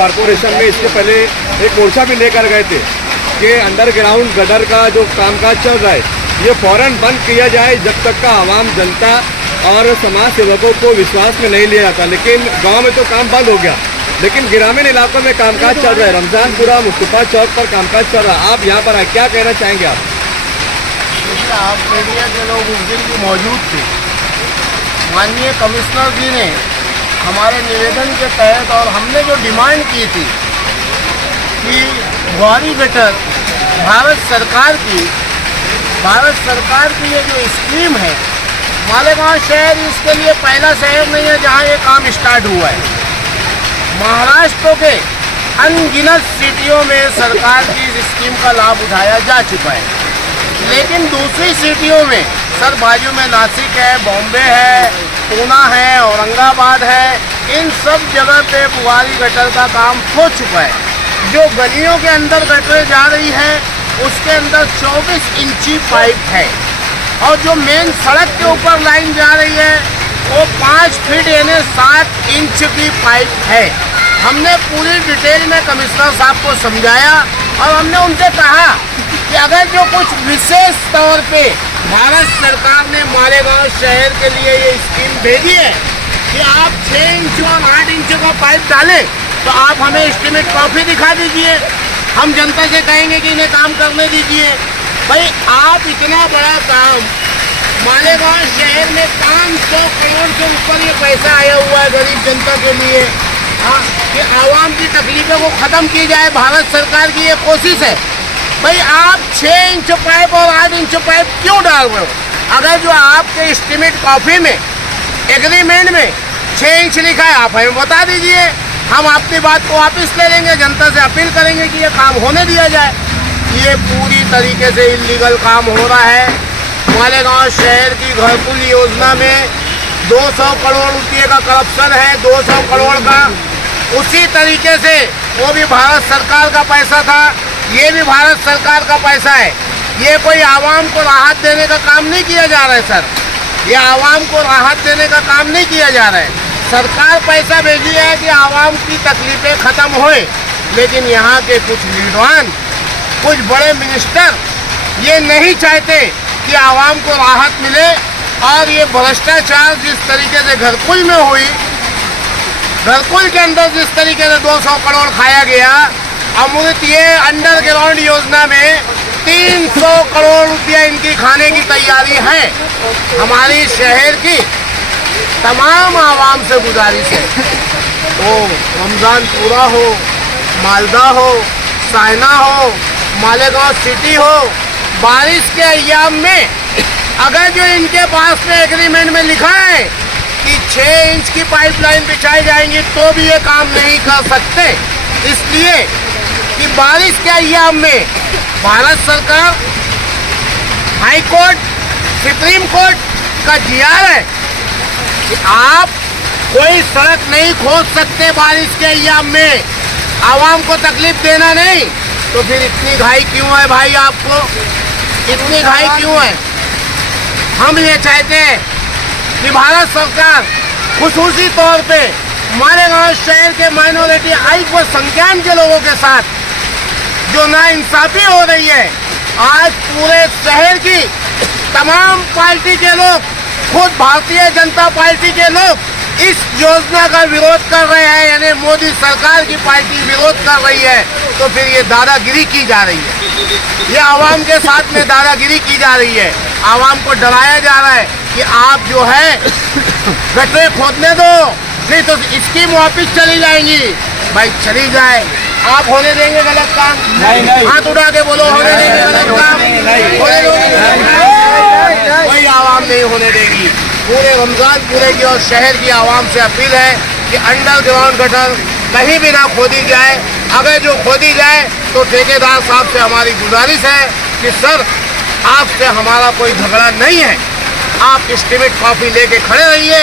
Corporation में इसके पहले एक मोर्चा भी लेकर गए थे कि अंडरग्राउंड गटर का जो कामकाज चल रहा है ये फ़ौरन बंद किया जाए जब तक का आवाम जनता और समाज सेवकों को विश्वास में नहीं लिया जाता। लेकिन गांव में तो काम बंद हो गया, लेकिन ग्रामीण इलाकों में कामकाज चल रहा है। रमजानपुरा मुस्तफा चौक पर कामकाज चल रहा है। आप यहाँ पर आए, क्या कहना चाहेंगे आप? देखिए, आप मीडिया के लोग उस दिन भी मौजूद थे। माननीय कमिश्नर जी ने हमारे निवेदन के तहत और हमने जो डिमांड की थी कि बुआरी गटर भारत सरकार की ये जो स्कीम है, मालेगांव शहर इसके लिए पहला शहर नहीं है जहां ये काम स्टार्ट हुआ है। महाराष्ट्र के अनगिनत सिटियों में सरकार की इस स्कीम का लाभ उठाया जा चुका है, लेकिन दूसरी सिटियों में सर बाजू में नासिक है, बॉम्बे है, पूना है, औरंगाबाद है, इन सब जगह पे बुआरी गटर का काम हो चुका है। जो गलियों के अंदर गटरें जा रही है उसके अंदर 24 इंची पाइप है और जो मेन सड़क के ऊपर लाइन जा रही है वो 5 फीट यानी 7 इंच की पाइप है। हमने पूरी डिटेल में कमिश्नर साहब को समझाया और हमने उनसे कहा कि अगर जो कुछ विशेष तौर पे भारत सरकार ने मालेगांव शहर के लिए ये स्कीम भेजी है कि आप 6 इंच और 8 इंच का पाइप डालें, तो आप हमें एस्टीमेट कॉपी दिखा दीजिए। हम जनता से कहेंगे कि इन्हें काम करने दीजिए। भाई, आप इतना बड़ा काम मालेगांव शहर में 500 करोड़ से ऊपर ये पैसा आया हुआ है गरीब जनता के लिए, हाँ, कि आवाम की तकलीफों को ख़त्म की जाए, भारत सरकार की ये कोशिश है। भाई, आप 6 इंच पाइप और 8 इंच पाइप क्यों डाल रहे हो? अगर जो आपके एस्टीमेट कॉपी में एग्रीमेंट में 6 इंच लिखा है, आप हमें बता दीजिए, हम अपनी बात को वापस ले लेंगे, जनता से अपील करेंगे कि ये काम होने दिया जाए। ये पूरी तरीके से इलीगल काम हो रहा है। मालेगांव शहर की घरकुल योजना में 200 करोड़ रुपये का करप्शन है, 200 करोड़ का। उसी तरीके से वो भी भारत सरकार का पैसा था, ये भी भारत सरकार का पैसा है। ये कोई आवाम को राहत देने का काम नहीं किया जा रहा है सर, ये आवाम को राहत देने का काम नहीं किया जा रहा है। सरकार पैसा भेजी है कि आवाम की तकलीफें ख़त्म होए, लेकिन यहाँ के कुछ लीडरान, कुछ बड़े मिनिस्टर ये नहीं चाहते कि आवाम को राहत मिले। और ये भ्रष्टाचार जिस तरीके से घरकुल में हुई, घरकुल के अंदर जिस तरीके से 200 करोड़ खाया गया, अमृत ये अंडरग्राउंड योजना में 300 करोड़ रुपया इनकी खाने की तैयारी है। हमारी शहर की तमाम आवाम से गुजारिश है, तो रमजानपुरा हो, मालदा हो, सायना हो, मालेगांव सिटी हो, बारिश के अय्याम में अगर जो इनके पास में एग्रीमेंट में लिखा है कि 6 इंच की पाइपलाइन बिछाई जाएंगी तो भी ये काम नहीं कर सकते, इसलिए कि बारिश के अय्याम में भारत सरकार, हाई कोर्ट, सुप्रीम कोर्ट का जीआर है कि आप कोई सड़क नहीं खोद सकते बारिश के अय्याम में, आवाम को तकलीफ देना नहीं। तो फिर इतनी घाई क्यों है भाई? आपको इतनी घाई क्यों है? हम ये चाहते हैं कि भारत सरकार खुसूसी तौर पे मालेगांव शहर के माइनॉरिटी अल्पसंख्यक के लोगों के साथ जो नाइंसाफी हो रही है, आज पूरे शहर की तमाम पार्टी के लोग, खुद भारतीय जनता पार्टी के लोग इस योजना का विरोध कर रहे हैं, यानी मोदी सरकार की पार्टी विरोध कर रही है। तो फिर ये दादागिरी की जा रही है, ये आवाम के साथ में दादागिरी की जा रही है। आवाम को डराया जा रहा है कि आप जो है गटरें खोदने दो, नहीं तो स्कीम वापिस चली जाएंगी। भाई चली जाए, आप होने देंगे गलत काम? नहीं। हाथ उठा के बोलो, होने देंगे गलत काम? होने दोगे? कोई आवाम नहीं होने देगी। पूरे रमजानपुरे की और शहर की आवाम से अपील है कि अंडरग्राउंड गटर कहीं भी ना खोदी जाए। अगर जो खोदी जाए तो ठेकेदार साहब से हमारी गुजारिश है कि सर, आपसे हमारा कोई झगड़ा नहीं है, आप एस्टीमेट कॉपी लेके खड़े रहिए,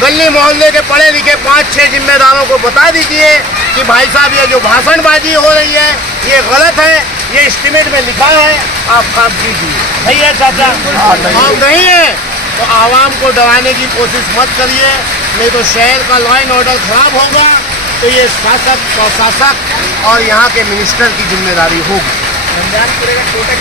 गली मोहल्ले के पढ़े लिखे 5-6 जिम्मेदारों को बता दीजिए कि भाई साहब ये जो भाषणबाजी हो रही है ये गलत है, ये एस्टीमेट में लिखा है, आप काम कीजिए। नहीं है चाचा? और नहीं है तो आवाम को डराने की कोशिश मत करिए, नहीं तो शहर का लॉ एंड ऑर्डर खराब होगा, तो ये शासक, प्रशासक और यहाँ के मिनिस्टर की जिम्मेदारी होगी।